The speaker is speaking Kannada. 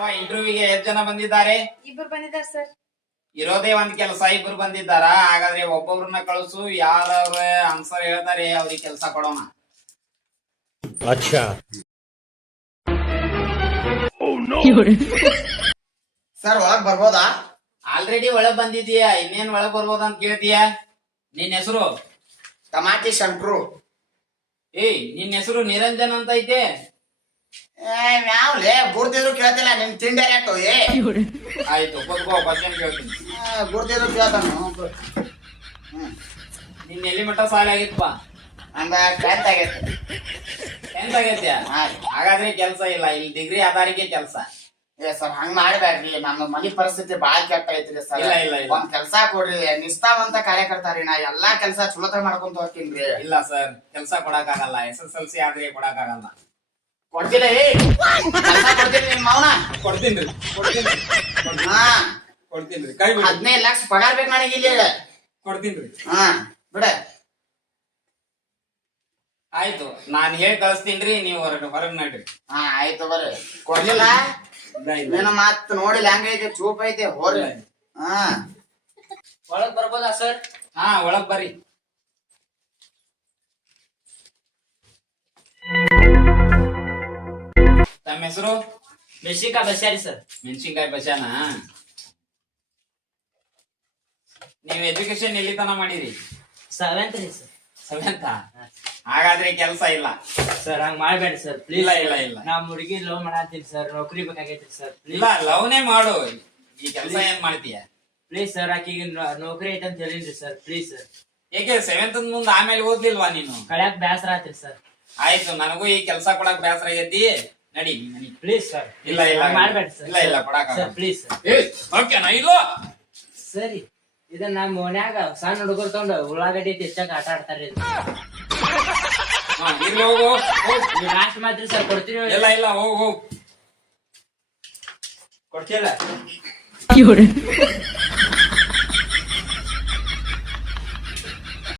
ಯಾವ ಇಂಟರ್ವ್ಯೂಗೆ ಎಷ್ಟು ಜನ ಬಂದಿದ್ದಾರೆ? ಇಬ್ಬರು ಬಂದಿದ್ದಾರೆ ಸರ್. ಇರೋದೇ ಒಂದ್ ಕೆಲಸ, ಇಬ್ರು ಬಂದಿದ್ದಾರ. ಹಾಗಾದ್ರೆ ಒಬ್ಬೊಬ್ರನ್ನ ಕಳಿಸು, ಯಾರವ್ರ ಆನ್ಸರ್ ಹೇಳ್ತಾರೆ ಅವ್ರಿಗೆ ಕೆಲಸ ಕೊಡೋಣ. ಸರ್ ಒಳಗ್ ಬರ್ಬೋದಾ? ಆಲ್ರೆಡಿ ಒಳಗ್ ಬಂದಿದೀಯ, ಇನ್ನೇನ್ ಒಳಗ್ ಬರ್ಬೋದ ಅಂತ ಕೇಳ್ತೀಯ? ನಿನ್ ಹೆಸರು? ಟಮಾಟಿ ಶಂಕ್ರು. ನಿನ್ ಹೆಸರು ನಿರಂಜನ್ ಅಂತ ಐತೆ. ಯಾವ್ಲೇ ಗುರ್ತಿದ್ರು ಕೇಳ್ತಿಲ್ಲ, ನಿಮ್ ತಿಂಡಿ ಯಾಕೆ? ಆಯ್ತು, ಕೂತ್ಕೋ, ಕ್ವಶನ್ ಕೇಳ್ತೀನಿ. ಗುರ್ತಿದ್ರು ಕೇಳ್ತಾನು. ನಿನ್ ಎಲ್ಲಿ ಮಟ್ಟ ಸಾಲ ಆಗಿತ್ತಪ್ಪ? ನಂದ 10th ಆಗೈತೆ. 10th ಆಗೈತ್ಯಾ? ಹಾಗಾದ್ರೆ ಕೆಲ್ಸ ಇಲ್ಲ, ಇಲ್ಲಿ ಡಿಗ್ರಿ ಆಧಾರಿಗೆ ಕೆಲ್ಸ. ಸರ್ ಹಂಗ್ ಮಾಡ್ಬೇಡ್ರಿ, ನಮ್ಮ ಮನಿ ಪರಿಸ್ಥಿತಿ ಬಾಳ ಕೆಟ್ಟ ಐತ್ರಿ ಸರ್. ಇಲ್ಲ, ಇಲ್ಲ, ಇಲ್ಲ. ಒಂದ್ ಕೆಲ್ಸ ಕೊಡ್ರಿ, ನಿಷ್ಠಾವಂತ ಕಾರ್ಯಕರ್ತಾರಿ. ನಾ ಎಲ್ಲಾ ಕೆಲ್ಸ ಚಲೋತ ಮಾಡ್ಕೊಂತ ಹೋಗ್ತೀನ್ರಿ. ಇಲ್ಲ ಸರ್, ಕೆಲ್ಸ ಕೊಡಕ್ಕಾಗಲ್ಲ. SSLC ಆದ್ರೆ ಕೊಡಕ್ಕಾಗಲ್ಲ. ಕೊಡ್ತಿಲ್ಲ ಕೆಲ್ಸ ಕೊಡ್ತೀನಿ ನಿಮ್ ಮೌನ. ಕೊಡ್ತೀನಿ. ಹಾ ಕೊಡ್ತೀನಿ, ಕೈ ಬಿಡಿ. 15 ಲಕ್ಷ ಪಗಾರ ಬೇಕು ನನಗೆ ಇಲ್ಲಿ. ಕೊಡ್ತೀನಿ. ಹಾ ಬಿಡ. ಆಯ್ತು, ನಾನ್ ಹೇಳಿ ಕಳಿಸ್ತೀನ್ರಿ, ನೀವು ಹೊರಗ್ ನಡ್ರಿ. ಹಾ ಆಯ್ತು ಬರ್ರಿ. ಕೊಡ್ಲಿಲ್ಲ ನೀನು ಮತ್ ನೋಡಿ ಲ್ಯಾಂಗ್ವೇಜ್ ಚೂಪ್ ಐತೆ ಹೋರ್ರಿ. ಹಾ ಒಳಗ್ ಬರ್ಬೋದಾ ಸರ್? ಹಾ, ಒಳಗ್ ಬರ್ರಿ. ತಮ್ಮ ಹೆಸರು? ಮೆಣಸಿನ್ಕಾಯಿ ಬಸ್ಯಾರಿ ಸರ್. ಮೆಣಸಿನ್ಕಾಯಿ ಬಚಾನ. ನೀವ್ ಎಜುಕೇಶನ್ ಎಲ್ಲಿ ತನ ಮಾಡಿರಿ? 7th ರೀ ಸರ್. 7th? ಹಾಗಾದ್ರೆ ಕೆಲ್ಸ ಇಲ್ಲ ಸರ್. ಹಂಗ್ ಮಾಡ್ಬೇಡಿ ಸರ್ ಪ್ಲೀಸ್. ಇಲ್ಲ, ಇಲ್ಲ, ಇಲ್ಲ. ನಾ ಹುಡುಗಿ ಲವ್ ಮಾಡತ್ತೀನಿ ಸರ್, ನೌಕರಿ ಬೇಕಾಗೈತ್ರಿ ಸರ್. ಇಲ್ಲ, ಲವ್ನೇ ಮಾಡು. ಈ ಕೆಲಸ ಏನ್ ಮಾಡ್ತೀಯ? ಪ್ಲೀಸ್ ಸರ್, ಆಕಿಗೆ ನೌಕರಿ ಐತೆ ಅಂತ ಹೇಳಿನ್ರಿ ಸರ್, ಪ್ಲೀಸ್ ಸರ್. ಏಕೆ 7th ಮುಂದ್ ಆಮೇಲೆ ಓದ್ಲಿಲ್ವಾ ನೀನು? ಕಳ್ಯಾಕ್ ಬ್ಯಾಸರ ಆತ್ರಿ ಸರ್. ಆಯ್ತು, ನನಗೂ ಈ ಕೆಲಸ ಕೊಡಕ್ ಬೇಸರ ಆಗೈತಿ. ನಡಿ ಮನಿ. Please sir. ಇಲ್ಲ, ಇಲ್ಲ, ಮಾಡ್ಬೇಡಿ ಸರ್. ಇಲ್ಲ, ಇಲ್ಲ, ಕೊಡಕ್ ಸರ್ ಪ್ಲೀಸ್ ಸರ್. ಓಕೆನಾ? ಇಲ್ಲ ಸರಿ, ಇದನ್ನ ನಮ್ಮ ಮನ್ಯಾಗ ಸಣ್ಣ ಹುಡುಗರು ತಗೊಂಡು ಉಳ್ಳಾಗಡ್ಡಿ ಹೆಚ್ಚಾಗ ಆಟ ಆಡ್ತಾರ್ರಿ. ಇರ್ಲಿ, ಹೋಗು. ಲಾಸ್ಟ್ ಮಾತ್ರ ಸರ್ ಕೊಡ್ತೀರಿ? ಇಲ್ಲ, ಇಲ್ಲ, ಹೋಗು. ಕೊಡ್ತಿಲ್ಲ.